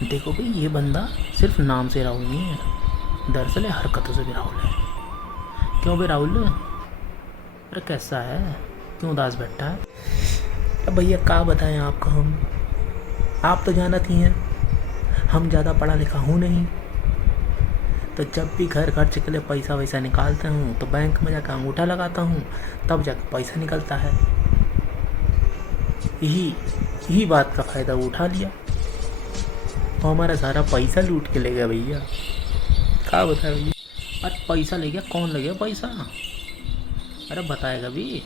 देखो भाई, ये बंदा सिर्फ नाम से राहुल नहीं है, दरअसल ये हरकतों से भी राहुल है। क्यों बे राहुल? अरे कैसा है? क्यों उदास बैठा है? अब भैया क्या बताएं आपको हम। आप तो जानत ही हैं, हम ज़्यादा पढ़ा लिखा हूँ नहीं। तो जब भी घर खर्च के लिए पैसा वैसा निकालता हूँ तो बैंक में जाकर अंगूठा लगाता हूँ, तब जाकर पैसा निकलता है। यही यही बात का फ़ायदा वो उठा लिया और हमारा सारा पैसा लूट के ले गया भैया। क्या बताए भैया? अरे पैसा ले गया? कौन ले गया पैसा? अरे बताएगा भी,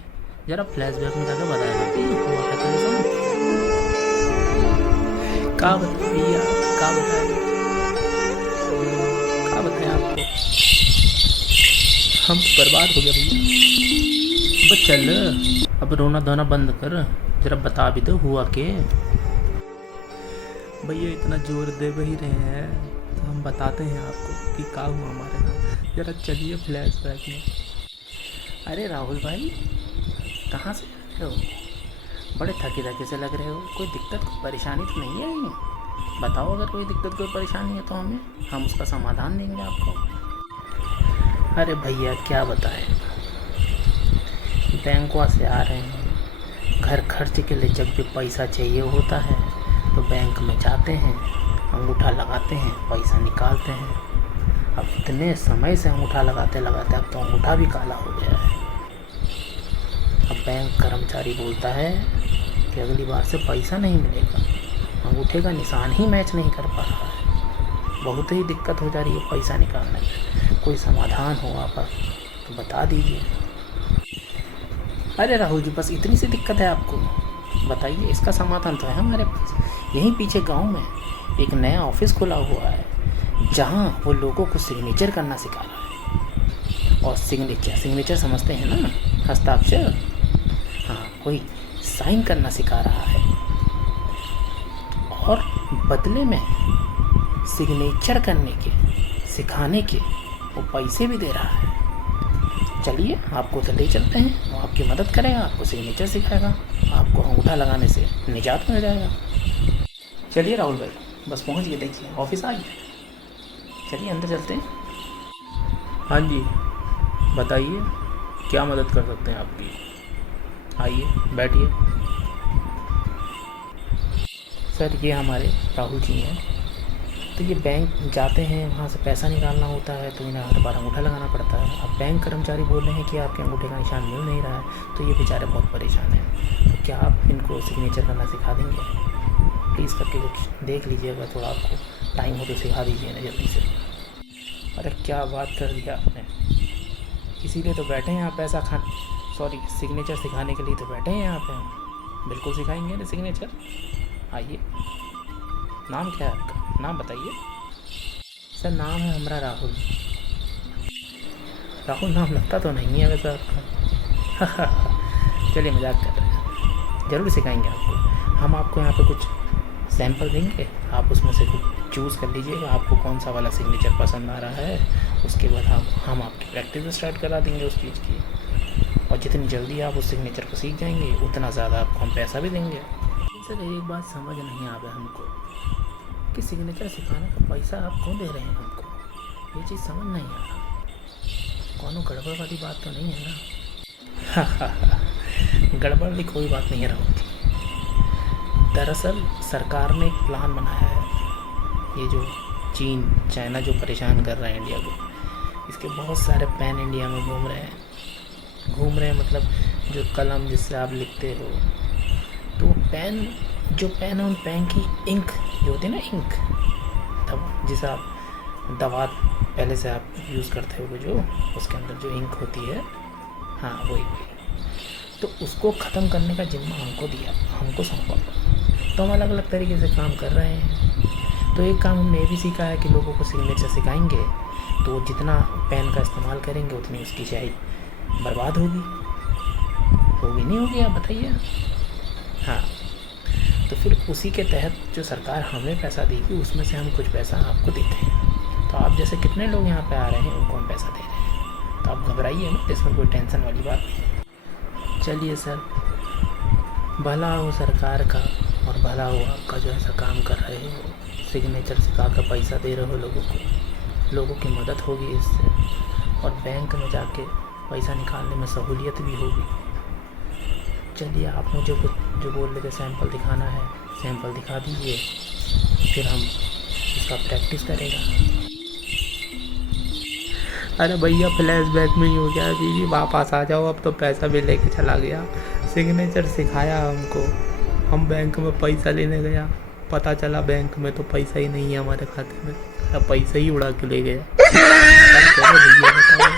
जरा फ्लैशबैक में जाकर बताएगा भी हुआ क्या था ये सब। क्या बताए भैया? क्या बताए? क्या बताएं आपको? हम बर्बाद हो गया भैया। अब चल, अब रोना धोना बंद कर, जरा बता भी दो हुआ के। भैया इतना जोर दे ही रहे हैं तो हम बताते हैं आपको कि क्या हुआ हमारे साथ। जरा चलिए फ्लैशबैक में। अरे राहुल भाई, कहाँ से आ रहे हो? बड़े थके थके से लग रहे हो। कोई दिक्कत कोई परेशानी तो नहीं है ये? बताओ, अगर कोई दिक्कत कोई परेशानी है तो हम उसका समाधान देंगे आपको। अरे भैया क्या बताएं, बैंकों से आ रहे हैं, घर खर्च के लिए जब भी पैसा चाहिए होता है तो बैंक में जाते हैं, अंगूठा लगाते हैं, पैसा निकालते हैं। अब इतने समय से अंगूठा लगाते लगाते अब तो अंगूठा भी काला हो गया है। अब बैंक कर्मचारी बोलता है कि अगली बार से पैसा नहीं मिलेगा, अंगूठे का निशान ही मैच नहीं कर पा रहा है। बहुत ही दिक्कत हो जा रही है पैसा निकालने में। कोई समाधान हो आप तो बता दीजिए। अरे राहुल जी, बस इतनी सी दिक्कत है आपको? बताइए, इसका समाधान तो है हमारे पास। यहीं पीछे गांव में एक नया ऑफिस खुला हुआ है, जहां वो लोगों को सिग्नेचर करना सिखा रहा है। और सिग्नेचर समझते हैं ना, हस्ताक्षर। हाँ, वही साइन करना सिखा रहा है और बदले में सिग्नेचर करने के, सिखाने के वो पैसे भी दे रहा है। चलिए, आपको तो ले चलते हैं, वो आपकी मदद करेगा, आपको सिग्नेचर सिखाएगा, आपको अंगूठा लगाने से निजात मिल जाएगा। चलिए राहुल भाई, बस पहुंच गए, देखिए ऑफिस आ गए। चलिए अंदर चलते हैं। हाँ जी, बताइए क्या मदद कर सकते हैं आपकी। आइए बैठिए। सर, ये हमारे राहुल जी हैं। तो ये बैंक जाते हैं, वहाँ से पैसा निकालना होता है तो इन्हें हर बार अंगूठा लगाना पड़ता है। अब बैंक कर्मचारी बोल रहे हैं कि आपके अंगूठे का निशान मिल नहीं रहा है, तो ये बेचारे बहुत परेशान हैं। तो क्या आप इनको सिग्नेचर करना सिखा देंगे? प्लीज़ करके कुछ देख लीजिएगा, थोड़ा आपको टाइम हो तो सिखा दीजिए ना जल्दी से। अरे क्या बात कर दिया आपने, इसीलिए तो बैठे हैं यहाँ पैसा सिग्नेचर सिखाने के लिए तो बैठे हैं यहाँ पे हम। बिल्कुल सिखाएंगे ना सिग्नेचर। आइए, नाम क्या है आपका? नाम बताइए। सर, नाम है हमारा राहुल। राहुल नाम लगता तो नहीं है वैसे आपका। चलिए मजाक कर रहे हैं, ज़रूर सिखाएंगे आपको। हम आपको यहाँ पे कुछ सैंपल देंगे, आप उसमें से कुछ चूज़ कर लीजिएगा, आपको कौन सा वाला सिग्नेचर पसंद आ रहा है। उसके बाद हम आपकी प्रैक्टिस स्टार्ट करा देंगे उस चीज़ की। और जितनी जल्दी आप उस सिग्नेचर को सीख जाएंगे, उतना ज़्यादा आपको हम पैसा भी देंगे। सर, एक बात समझ नहीं आ रहा हमको कि सिग्नेचर सिखाने का पैसा आप क्यों दे रहे हैं हमको? ये चीज़ समझ नहीं आ रहा। कौनो गड़बड़ वाली बात तो नहीं है ना? गड़बड़ वाली कोई बात नहीं है राहुल जी। दरअसल सरकार ने एक प्लान बनाया है। ये जो चीन चाइना जो परेशान कर रहे हैं इंडिया को, इसके बहुत सारे पेन इंडिया में घूम रहे हैं, मतलब जो कलम जिससे आप लिखते हो, तो पेन है, उन पेन की इंक जो होती है ना, इंक तब जिसे आप दवा पहले से आप यूज़ करते हो, जो उसके अंदर जो इंक होती है, हाँ वही। तो उसको ख़त्म करने का जिम्मा हमको सौंपा। तो हम अलग अलग तरीके से काम कर रहे हैं। तो एक काम हमने ये भी सीखा है कि लोगों को सिग्नेचर सिखाएंगे तो जितना पेन का इस्तेमाल करेंगे उतनी उसकी स्याही बर्बाद होगी नहीं होगी, आप बताइए। हाँ, तो फिर उसी के तहत जो सरकार हमें पैसा देगी, उसमें से हम कुछ पैसा आपको देते हैं। तो आप जैसे कितने लोग यहाँ पे आ रहे हैं, उनको हम पैसा दे रहे हैं। तो आप घबराइए मत, इसमें कोई टेंशन वाली बात नहीं है। चलिए सर, भला हो सरकार का, और भला हो आपका जो ऐसा काम कर रहे हो, सिग्नेचर सिखा कर पैसा दे रहे हो लोगों को, लोगों की मदद होगी इससे, और बैंक में जाके पैसा निकालने में सहूलियत भी होगी। चलिए आप मुझे कुछ जो बोल रहे थे सैंपल दिखाना है, सैंपल दिखा दीजिए, फिर हम इसका प्रैक्टिस करेगा। अरे भैया फ्लैशबैक में ही हो गया, अभी भी वापस आ जाओ, अब तो पैसा भी लेके चला गया। सिग्नेचर सिखाया हमको, हम बैंक में पैसा लेने गया, पता चला बैंक में तो पैसा ही नहीं है हमारे खाते में, पैसा ही उड़ा के ले गया। क्या करें भैया बताओ।